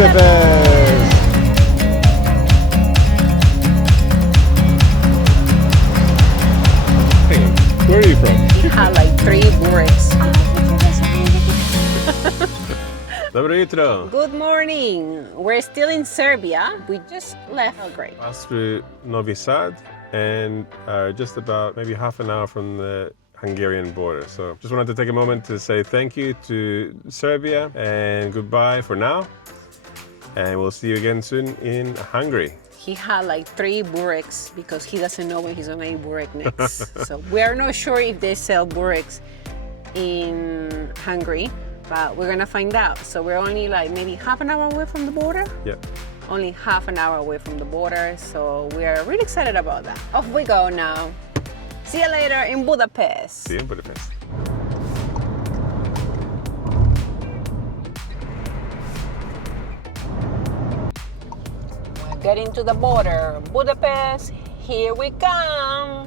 Budapest! Hang on, where are you from? He had like 3 bricks. Dobro jutro! Good morning. We're still in Serbia. We just left Hungary. Passed through Novi Sad and are just about maybe half an hour from the Hungarian border. So just wanted to take a moment to say thank you to Serbia and goodbye for now. And we'll see you again soon in Hungary. He had like 3 bricks because he doesn't know when he's gonna eat burek next. So we are not sure if they sell bureks in Hungary, but we're gonna find out. So we're only like maybe half an hour away from the border. Yeah. Only half an hour away from the border. So we are really excited about that. Off we go now. See you later in Budapest. See you in Budapest. Getting to the border, Budapest, here we come.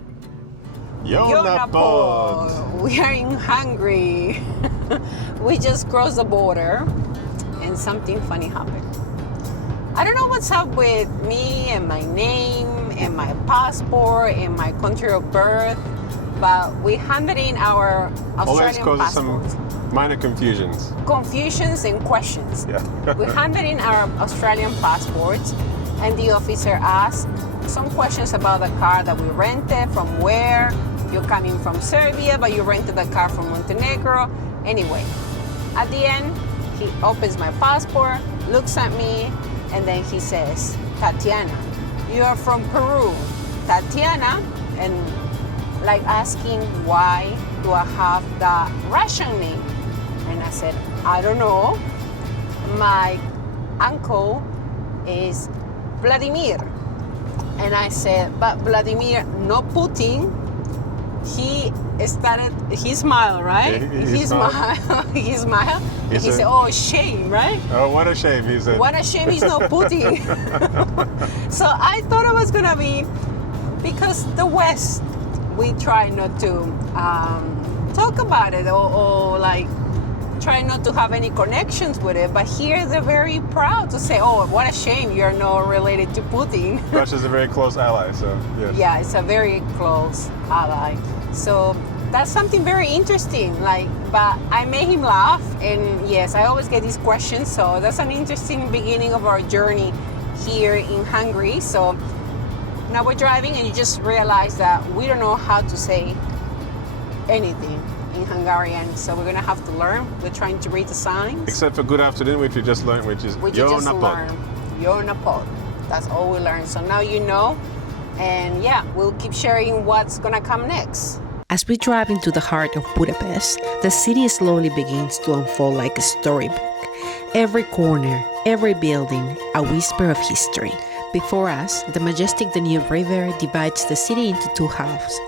Jónapot! We are in Hungary. We just crossed the border and something funny happened. I don't know what's up with me and my name and my passport and my country of birth, but we handed in our Always Australian causes some passports. minor confusions. Confusions and questions. Yeah. We handed in our Australian passports and the officer asked some questions about the car that we rented, from where, you're coming from Serbia, but you rented the car from Montenegro. Anyway, at the end, he opens my passport, looks at me, and then he says, Tatiana, you are from Peru. Tatiana, and like asking why do I have that Russian name? And I said, I don't know. My uncle is Vladimir. And I said, but Vladimir, not Putin. He smiled, right? Yeah, he smiled. He smiled. And he said, oh, shame, right? Oh, what a shame, he said. What a shame he's not Putin. So I thought it was going to be, because the West, we try not to talk about it or like try not to have any connections with it. But here they're very proud to say, oh, what a shame you're not related to Putin. Russia's a very close ally, so yes. Yeah, it's a very close ally. So that's something very interesting. But I made him laugh, and yes, I always get these questions. So that's an interesting beginning of our journey here in Hungary. So now we're driving, and you just realize that we don't know how to say anything in Hungarian, so we're gonna have to learn. We're trying to read the signs. Except for good afternoon, which we just learned, which is Jónapot. Jónapot. That's all we learned. So now you know, and yeah, we'll keep sharing what's gonna come next. As we drive into the heart of Budapest, the city slowly begins to unfold like a storybook. Every corner, every building, a whisper of history. Before us, the majestic Danube River divides the city into 2 halves,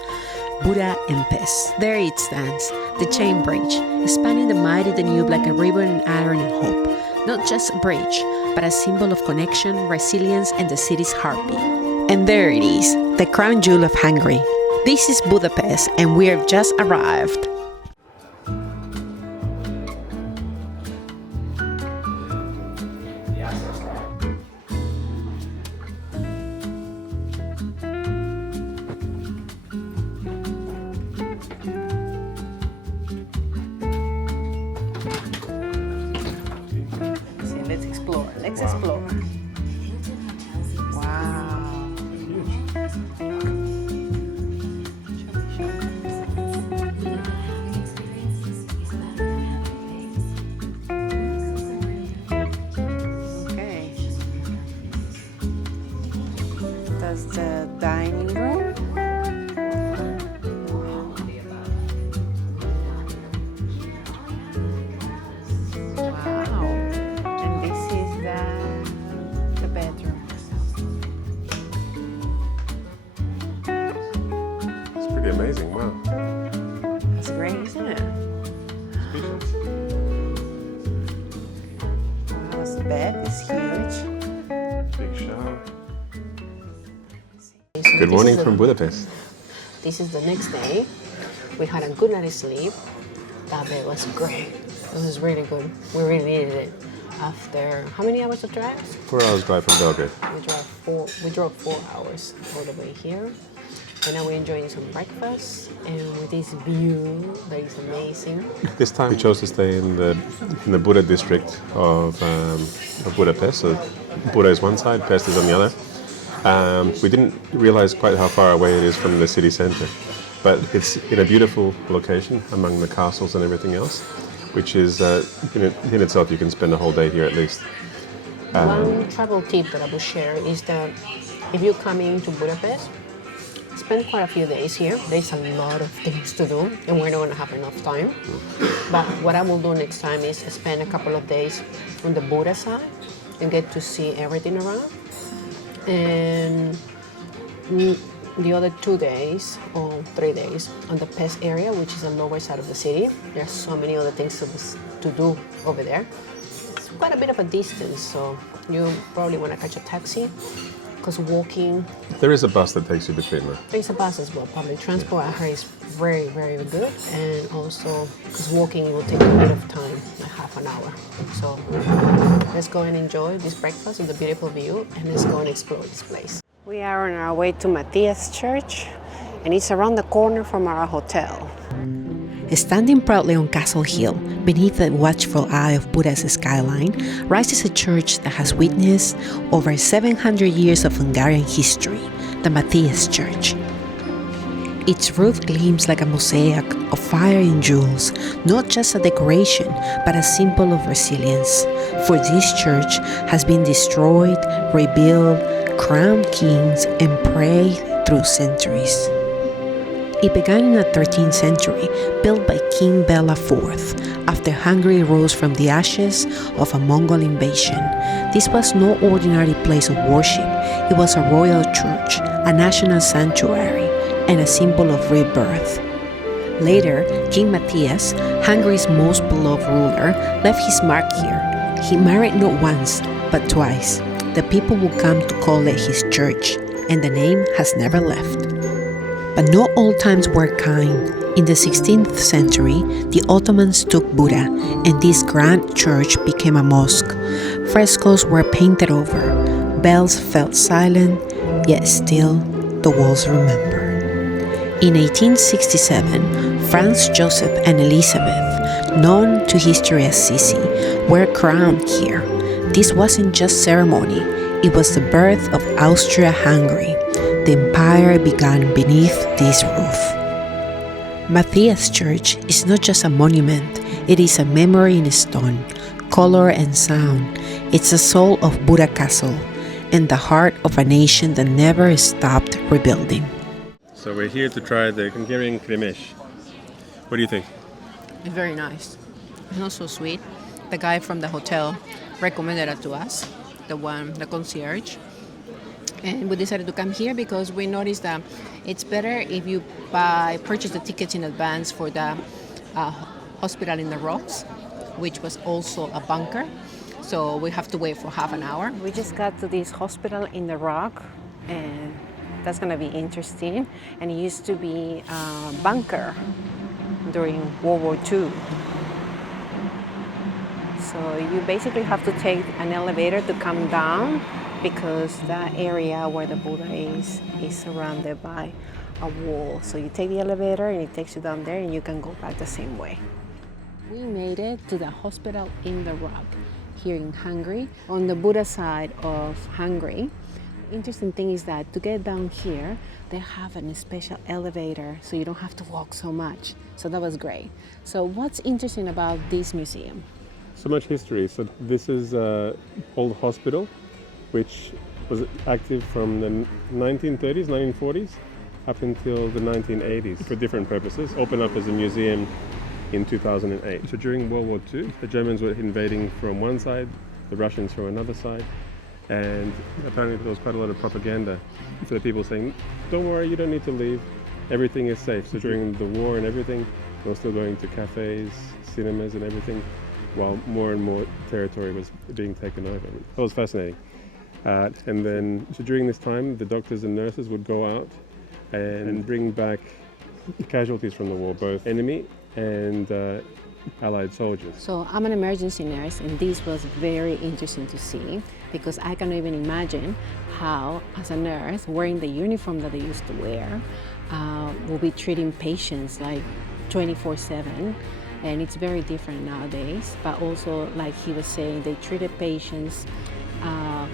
Buda and Pest. There it stands, the chain bridge, spanning the mighty Danube like a ribbon in iron and hope. Not just a bridge, but a symbol of connection, resilience, and the city's heartbeat. And there it is, the crown jewel of Hungary. This is Budapest, and we have just arrived. Let's explore. Wow. Okay. That's the dining room. Amazing, wow. That's great, isn't it? Speechless. Wow, this bed is huge. Big shower. Good morning from Budapest. This is the next day. We had a good night's sleep. That bed was great. It was really good. We really needed it. after how many hours of drive? 4 hours drive from Belgrade. We drove 4 hours all the way here. And now we're enjoying some breakfast and with this view that is amazing. This time we chose to stay in the Buda district of Budapest. So Buda is one side, Pest is on the other. We didn't realize quite how far away it is from the city center, but it's in a beautiful location among the castles and everything else, which is in itself you can spend a whole day here at least. One travel tip that I will share is that if you're coming to Budapest, spend quite a few days here. There's a lot of things to do and we're not going to have enough time. But what I will do next time is spend a couple of days on the Buda side and get to see everything around. And the other 2 days or 3 days on the Pest area, which is the lower side of the city. There's so many other things to do over there. It's quite a bit of a distance, so you probably want to catch a taxi. Because walking... There is a bus that takes you between them. There's a bus as well. Public transport I heard is very, very good. And also, because walking will take a bit of time, like half an hour. So let's go and enjoy this breakfast with the beautiful view and let's go and explore this place. We are on our way to Matthias Church and it's around the corner from our hotel. Standing proudly on Castle Hill, beneath the watchful eye of Buda's skyline, rises a church that has witnessed over 700 years of Hungarian history, the Matthias Church. Its roof gleams like a mosaic of fire and jewels, not just a decoration, but a symbol of resilience. For this church has been destroyed, rebuilt, crowned kings, and prayed through centuries. It began in the 13th century, built by King Bela IV, after Hungary rose from the ashes of a Mongol invasion. This was no ordinary place of worship. It was a royal church, a national sanctuary, and a symbol of rebirth. Later, King Matthias, Hungary's most beloved ruler, left his mark here. He married not once, but twice. The people would come to call it his church, and the name has never left. But not all times were kind. In the 16th century, the Ottomans took Buda, and this grand church became a mosque. Frescoes were painted over, bells fell silent, yet still the walls remembered. In 1867, Franz Joseph and Elizabeth, known to history as Sisi, were crowned here. This wasn't just ceremony, it was the birth of Austria-Hungary. The empire began beneath this roof. Matthias Church is not just a monument, it is a memory in stone, color and sound. It's the soul of Buda Castle and the heart of a nation that never stopped rebuilding. So we're here to try the Hungarian kremesh. What do you think? It's very nice. It's not so sweet. The guy from the hotel recommended it to us, the concierge. And we decided to come here because we noticed that it's better if you purchase the tickets in advance for the hospital in the rocks, which was also a bunker. So we have to wait for half an hour. We just got to this hospital in the rock, and that's going to be interesting. And it used to be a bunker during World War II. So you basically have to take an elevator to come down, because that area where the Buda is surrounded by a wall. So you take the elevator and it takes you down there and you can go back the same way. We made it to the hospital in the rock here in Hungary, on the Buda side of Hungary. Interesting thing is that to get down here, they have a special elevator so you don't have to walk so much. So that was great. So what's interesting about this museum? So much history. So this is an old hospital which was active from the 1930s, 1940s, up until the 1980s for different purposes. Opened up as a museum in 2008. So during World War II, the Germans were invading from one side, the Russians from another side, and apparently there was quite a lot of propaganda for the people saying, don't worry, you don't need to leave, everything is safe. So during the war and everything, they were still going to cafes, cinemas and everything, while more and more territory was being taken over. That was fascinating. And then, so during this time, the doctors and nurses would go out and bring back casualties from the war, both enemy and Allied soldiers. So I'm an emergency nurse, and this was very interesting to see because I cannot even imagine how, as a nurse, wearing the uniform that they used to wear, will be treating patients like 24/7. And it's very different nowadays. But also, like he was saying, they treated patients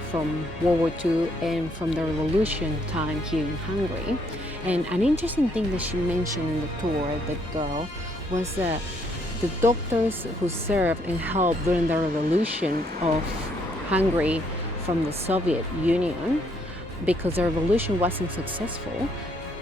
from World War II and from the revolution time here in Hungary. And an interesting thing that she mentioned in the tour, the girl, was that the doctors who served and helped during the revolution of Hungary from the Soviet Union, because the revolution wasn't successful,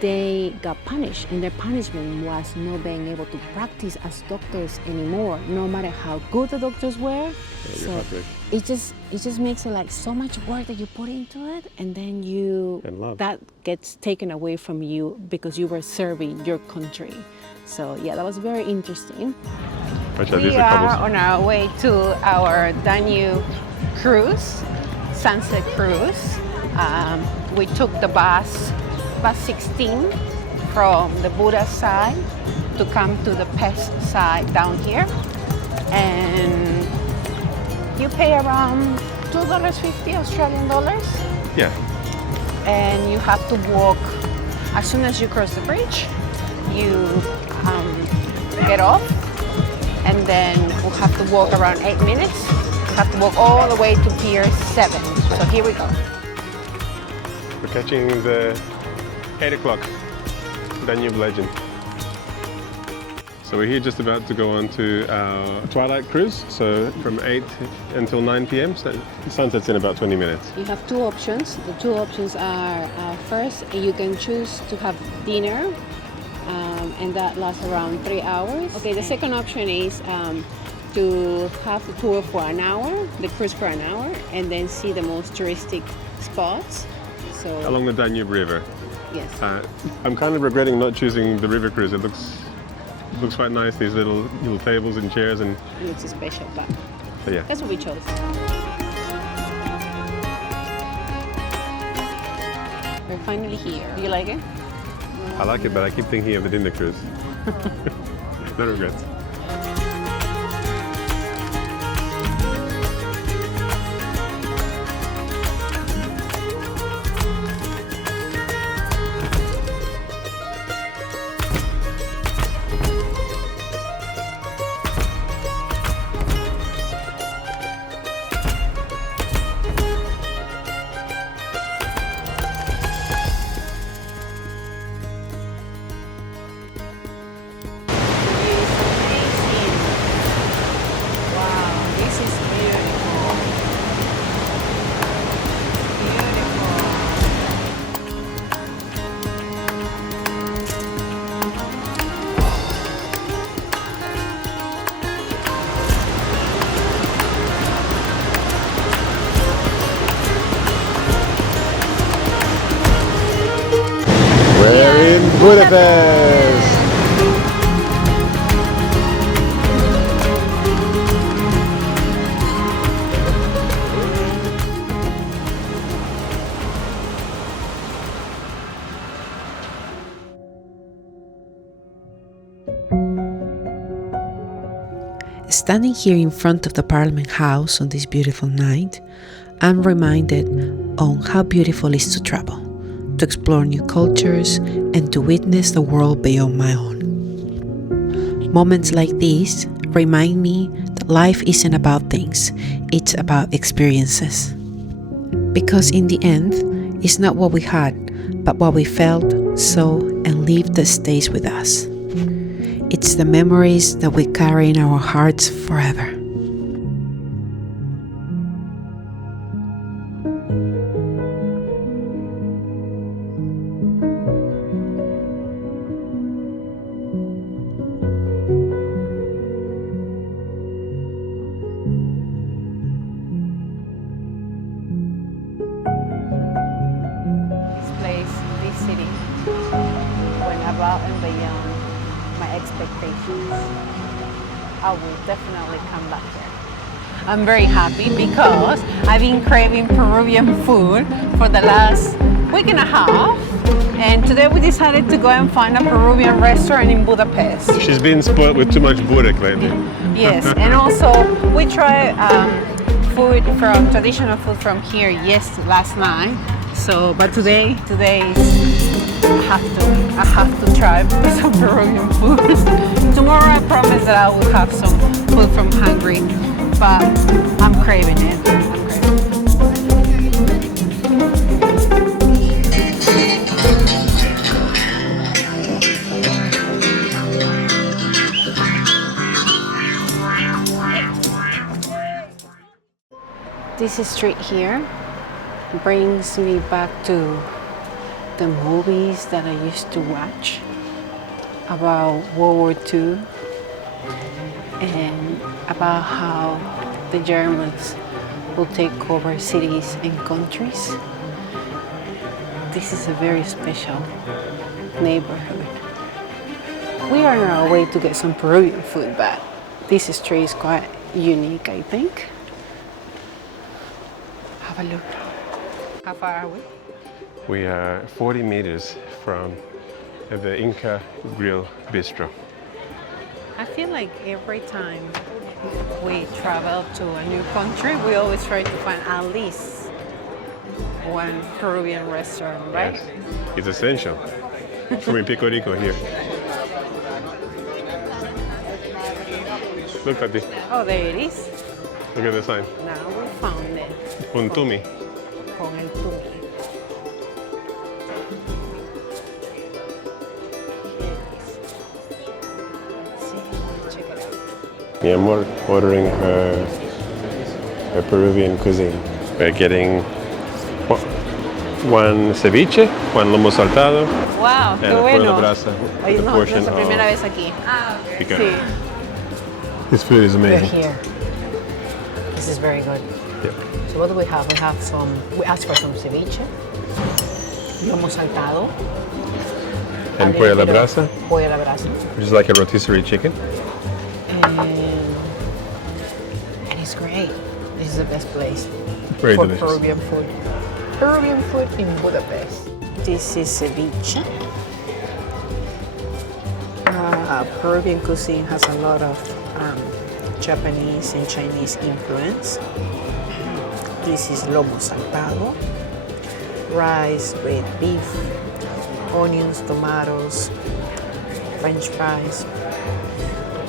they got punished, and their punishment was not being able to practice as doctors anymore, no matter how good the doctors were. So it just makes it like so much work that you put into it, and then that gets taken away from you because you were serving your country. So yeah, that was very interesting. We are on our way to our Danube cruise, sunset cruise. We took the bus 16 from the Buda side to come to the Pest side down here, and you pay around $2.50 Australian dollars. Yeah. And you have to walk as soon as you cross the bridge. You get off, and then we'll have to walk around 8 minutes. You have to walk all the way to Pier 7. So here we go. We're catching the 8 o'clock Danube Legend. So we're here just about to go on to our twilight cruise. So from 8 until 9 p.m. So sunset's in about 20 minutes. You have two options. The two options are first, you can choose to have dinner, and that lasts around 3 hours. Okay, the second option is to have the tour for an hour, the cruise for an hour, and then see the most touristic spots. So along the Danube River. Yes. I'm kind of regretting not choosing the river cruise. It looks quite nice. These little tables and chairs, and it looks special, but yeah, that's what we chose. We're finally here. Do you like it? I like it, but I keep thinking of the dinner cruise. No regrets. We're in Budapest! Standing here in front of the Parliament House on this beautiful night, I'm reminded on how beautiful it is to travel, to explore new cultures, and to witness the world beyond my own. Moments like these remind me that life isn't about things, it's about experiences. Because in the end, it's not what we had, but what we felt, saw, and lived that stays with us. It's the memories that we carry in our hearts forever. This city went above and beyond my expectations. I will definitely come back here. I'm very happy because I've been craving Peruvian food for the last week and a half, And today we decided to go and find a Peruvian restaurant in Budapest. She's been spoiled with too much burek lately. Yes, and also we tried traditional food from here last night. So, but today I have to try some Peruvian food. Tomorrow I promise that I will have some food from Hungary, but I'm craving it. This street here brings me back to the movies that I used to watch about World War II and about how the Germans will take over cities and countries. This is a very special neighborhood. We are on our way to get some Peruvian food, but this street is quite unique, I think. Have a look. How far are we? We are 40 meters from the Inca Grill Bistro. I feel like every time we travel to a new country, we always try to find at least one Peruvian restaurant, right? Yes. It's essential. From in Pico Rico here. Look at this. Oh, there it is. Look at the sign. Now we found it. Untumi. Con el tumi. Check it out. Yeah, we're ordering her Peruvian cuisine. We're getting one ceviche, one lomo saltado, Wow, and qué a pollo a la bueno. brasa Ay, with a no, portion es la of primera vez aquí. picar. Sí. This food is We're amazing. here. This is very good. Yep. So what do we have? We asked for some ceviche, lomo saltado, And pollo a la brasa, pollo a la brasa, which is like a rotisserie chicken. and it's great. This is the best place Very for delicious. Peruvian food. Peruvian food in Budapest. This is ceviche. Peruvian cuisine has a lot of Japanese and Chinese influence. This is lomo saltado, rice with beef, onions, tomatoes, French fries,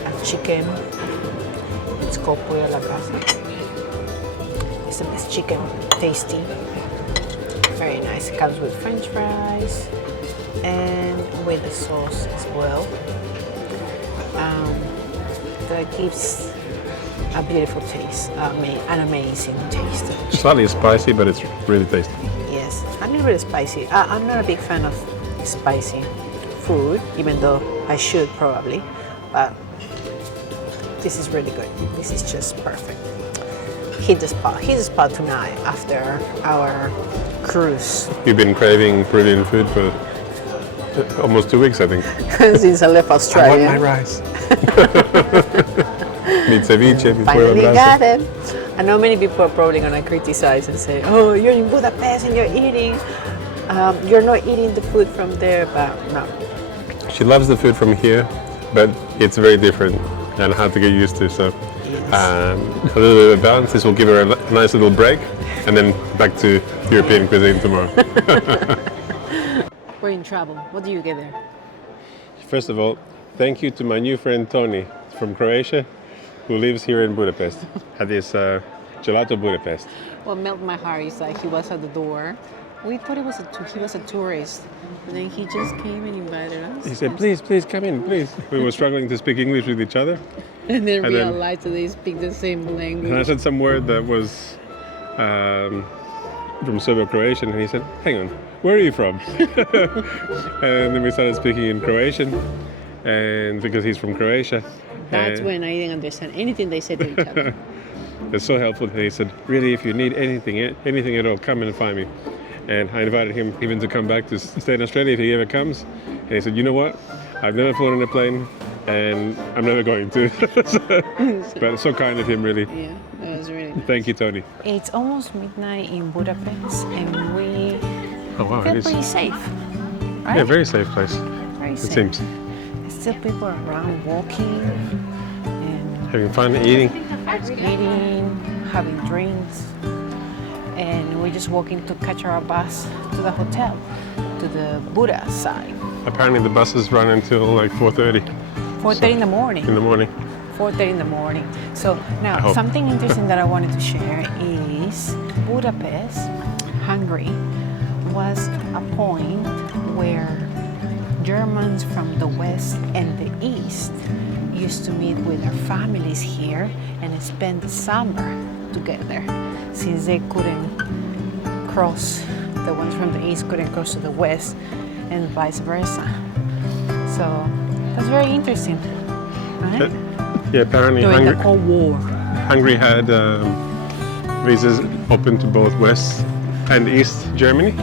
and chicken. It's called pollo a la brasa. It's the best chicken, tasty, very nice. It comes with French fries and with the sauce as well. That gives a beautiful taste, an amazing taste. Slightly spicy, but it's really tasty. Yes, a little bit spicy. I'm not a big fan of spicy food, even though I should probably, but this is really good. This is just perfect. Hit the spot tonight after our cruise. You've been craving Peruvian food for almost 2 weeks, I think. Since I left Australia. I want my rice. Need ceviche, need pollo a Finally la got brasa. it. I know many people are probably gonna criticize and say, "Oh, you're in Budapest and you're not eating the food from there." But no, She loves the food from here, but it's very different and hard to get used to. So a little bit of balance. This will give her a nice little break, and then back to European cuisine tomorrow. we're in trouble. What do you get there? First of all, thank you to my new friend Tony from Croatia, who lives here in Budapest. Had this gelato Budapest. What melted my heart is like he was at the door. We thought he was a tourist, and then he just came and invited us. He said, "Please, please come in, please." We were struggling to speak English with each other, and then and then- realized that they speak the same and I language. said some word that was from Serbo-Croatian, and he said, "Hang on, where are you from?" And then we started speaking in Croatian, and because he's from Croatia. That's and when I didn't understand anything they said to each other. It's so helpful. And he said, "Really, if you need anything at all, come and find me." And I invited him even to come back to stay in Australia if he ever comes. And he said, "You know what? I've never flown in a plane, and I'm never going to." But it's so kind of him, really. Yeah, that was really nice. Thank you, Tony. It's almost midnight in Budapest, and we Oh wow, feel it is. pretty safe. right? Yeah, very safe place. Very It safe. seems. There's still people around walking and Having fun eating. eating, having drinks, and we're just walking to catch our bus to the hotel, to the Buda side. Apparently the buses run until like 4:30 4:30 in the morning. in the morning. 4:30 in the morning. So I now hope. something interesting that I wanted to share is Budapest, Hungary, was a point where Germans from the west and the east used to meet with their families here and spend the summer together, since they couldn't cross, the ones from the east couldn't cross to the west and vice versa. So that's very interesting, right? Yeah, apparently During the Hungary, Cold War. Hungary had visas open to both West and East Germany.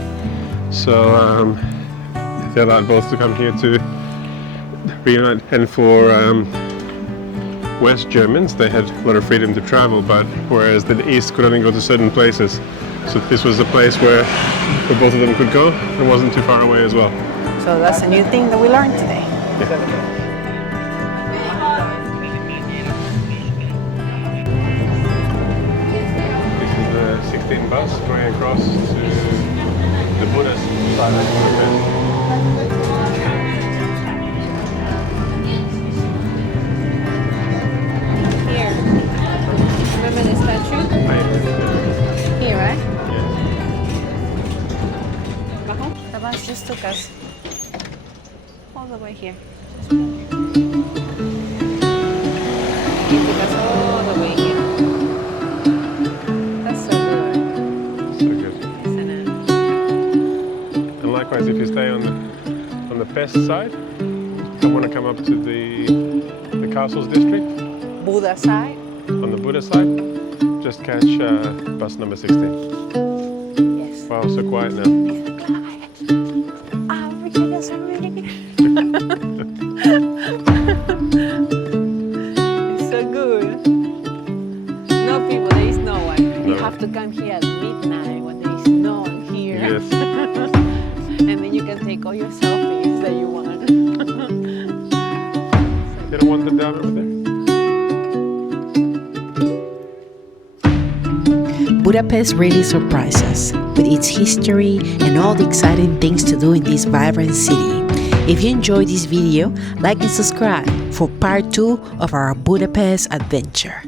So they allowed both to come here to reunite. And for West Germans, they had a lot of freedom to travel, but whereas the East could only go to certain places. So this was a place where both of them could go and wasn't too far away as well. So that's a new thing that we learned today. This is the 16 bus going across to the Buda side of Budapest. Here. Remember the statue? Here, right? The bus just took us all the way here. It took us all the way here. That's so good, So good. isn't it? And likewise, if you stay on the Pest side, you want to come up to the castles district Buda side. on the Buda side, just catch bus number 16. Yes. Wow, so quiet now. It's so good. No people, there is no one. You No. have to come here at midnight when there is no one here. Yes. And then you can take all your selfies that you want. You don't want them down over there? Budapest really surprised us with its history and all the exciting things to do in this vibrant city. If you enjoyed this video, like and subscribe for part 2 of our Budapest adventure.